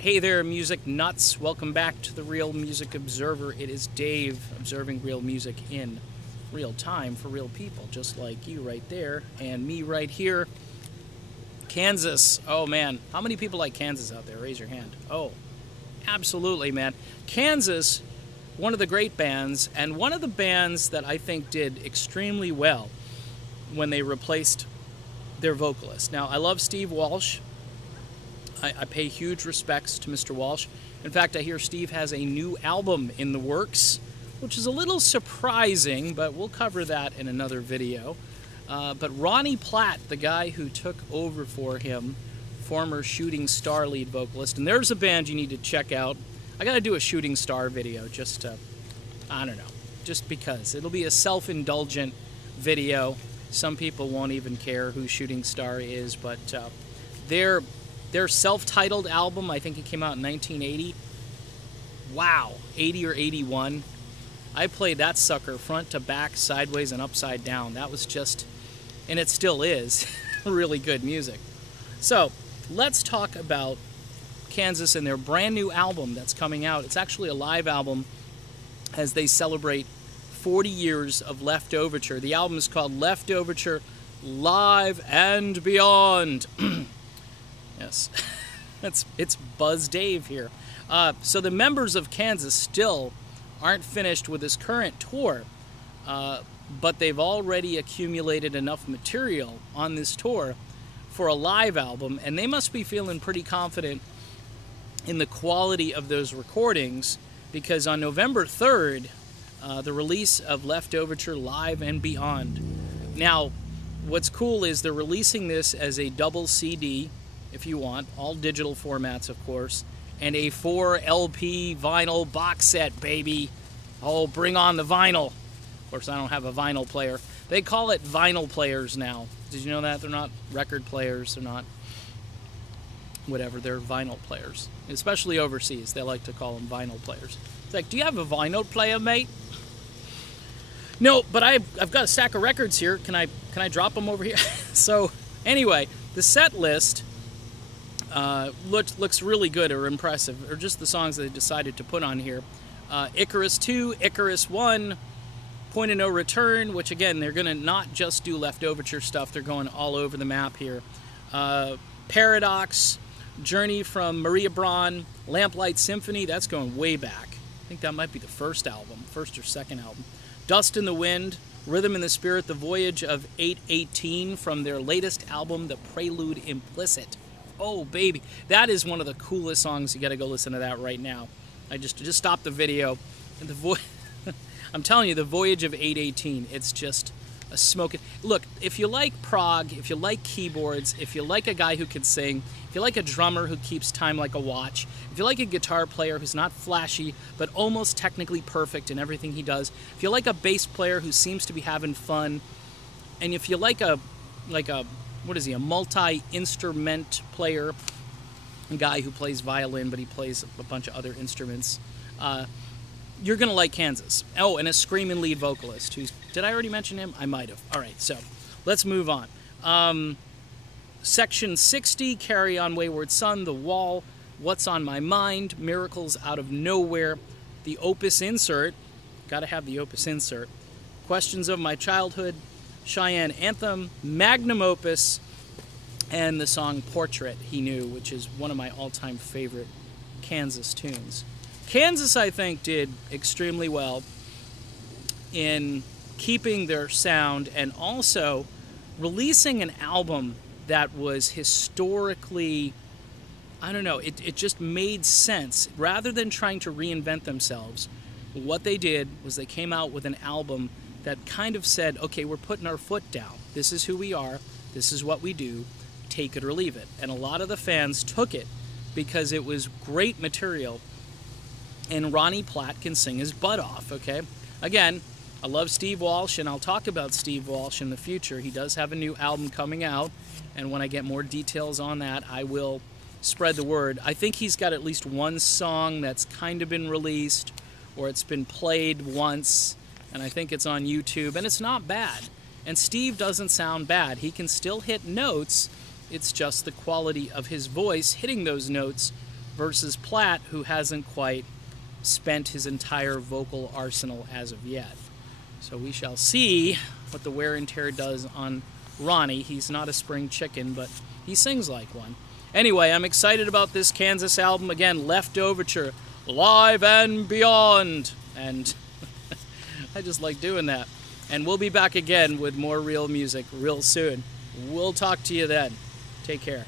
Hey there, music nuts. Welcome back to the Real Music Observer. It is Dave, observing real music in real time for real people, just like you right there and me right here. Kansas. Oh, man. How many people like Kansas out there? Raise your hand. Oh, absolutely, man. Kansas, one of the great bands, and one of the bands that I think did extremely well when they replaced their vocalist. Now, I love Steve Walsh. I pay huge respects to Mr. Walsh. In fact, I hear Steve has a new album in the works, which is a little surprising, but we'll cover that in another video. But Ronnie Platt, the guy who took over for him, former Shooting Star lead vocalist, and there's a band you need to check out. I gotta do a Shooting Star video just to, I don't know, just because. It'll be a self-indulgent video. Some people won't even care who Shooting Star is, but their self-titled album, I think it came out in 1980. Wow, 80 or 81. I played that sucker front to back, sideways, and upside down. That was just, and it still is, really good music. So, let's talk about Kansas and their brand new album that's coming out. It's actually a live album as they celebrate 40 years of Leftoverture. The album is called Leftoverture Live and Beyond. Yes, it's Buzz Dave here. So the members of Kansas still aren't finished with this current tour, but they've already accumulated enough material on this tour for a live album, and they must be feeling pretty confident in the quality of those recordings, because on November 3rd, the release of Leftoverture Live and Beyond. Now, what's cool is they're releasing this as a double CD, if you want, all digital formats, of course, and a 4 LP vinyl box set, baby. Oh, bring on the vinyl. Of course, I don't have a vinyl player. They call it vinyl players now. Did you know that? They're not record players. They're not whatever. They're vinyl players. Especially overseas, they like to call them vinyl players. It's like, do you have a vinyl player, mate? No, but I've got a stack of records here. Can I drop them over here? So, anyway, the set list looks really good or impressive, or just the songs they decided to put on here. Icarus 2, Icarus 1, Point of No Return, which again, they're going to not just do Leftoverture stuff, they're going all over the map here. Paradox, Journey from Maria Braun, Lamplight Symphony, that's going way back. I think that might be the first album, first or second album. Dust in the Wind, Rhythm in the Spirit, The Voyage of 818 from their latest album, The Prelude Implicit. Oh, baby. That is one of the coolest songs. You got to go listen to that right now. I just stopped the video. And I'm telling you, The Voyage of 818, it's just a smoking. Look, if you like prog, if you like keyboards, if you like a guy who can sing, if you like a drummer who keeps time like a watch, if you like a guitar player who's not flashy but almost technically perfect in everything he does, if you like a bass player who seems to be having fun, and if you like a what is he, a multi-instrument player, a guy who plays violin, but he plays a bunch of other instruments, you're going to like Kansas. Oh, and a screaming lead vocalist. Did I already mention him? I might have. All right, so let's move on. Section 60, Carry On Wayward Son, The Wall, What's on My Mind, Miracles Out of Nowhere, the Opus Insert, got to have the Opus Insert, Questions of My Childhood, Cheyenne Anthem, Magnum Opus, and the song Portrait He Knew, which is one of my all-time favorite Kansas tunes. Kansas, I think, did extremely well in keeping their sound and also releasing an album that was historically, I don't know, it just made sense. Rather than trying to reinvent themselves, what they did was they came out with an album that kind of said, okay, we're putting our foot down. This is who we are. This is what we do. Take it or leave it. And a lot of the fans took it because it was great material, and Ronnie Platt can sing his butt off, okay? Again, I love Steve Walsh, and I'll talk about Steve Walsh in the future. He does have a new album coming out, and when I get more details on that, I will spread the word. I think he's got at least one song that's kind of been released, or it's been played once, and I think it's on YouTube, and it's not bad. And Steve doesn't sound bad. He can still hit notes. It's just the quality of his voice hitting those notes versus Platt, who hasn't quite spent his entire vocal arsenal as of yet. So we shall see what the wear and tear does on Ronnie. He's not a spring chicken, but he sings like one. Anyway, I'm excited about this Kansas album. Again, Leftoverture, Live and Beyond. And I just like doing that. And we'll be back again with more real music real soon. We'll talk to you then. Take care.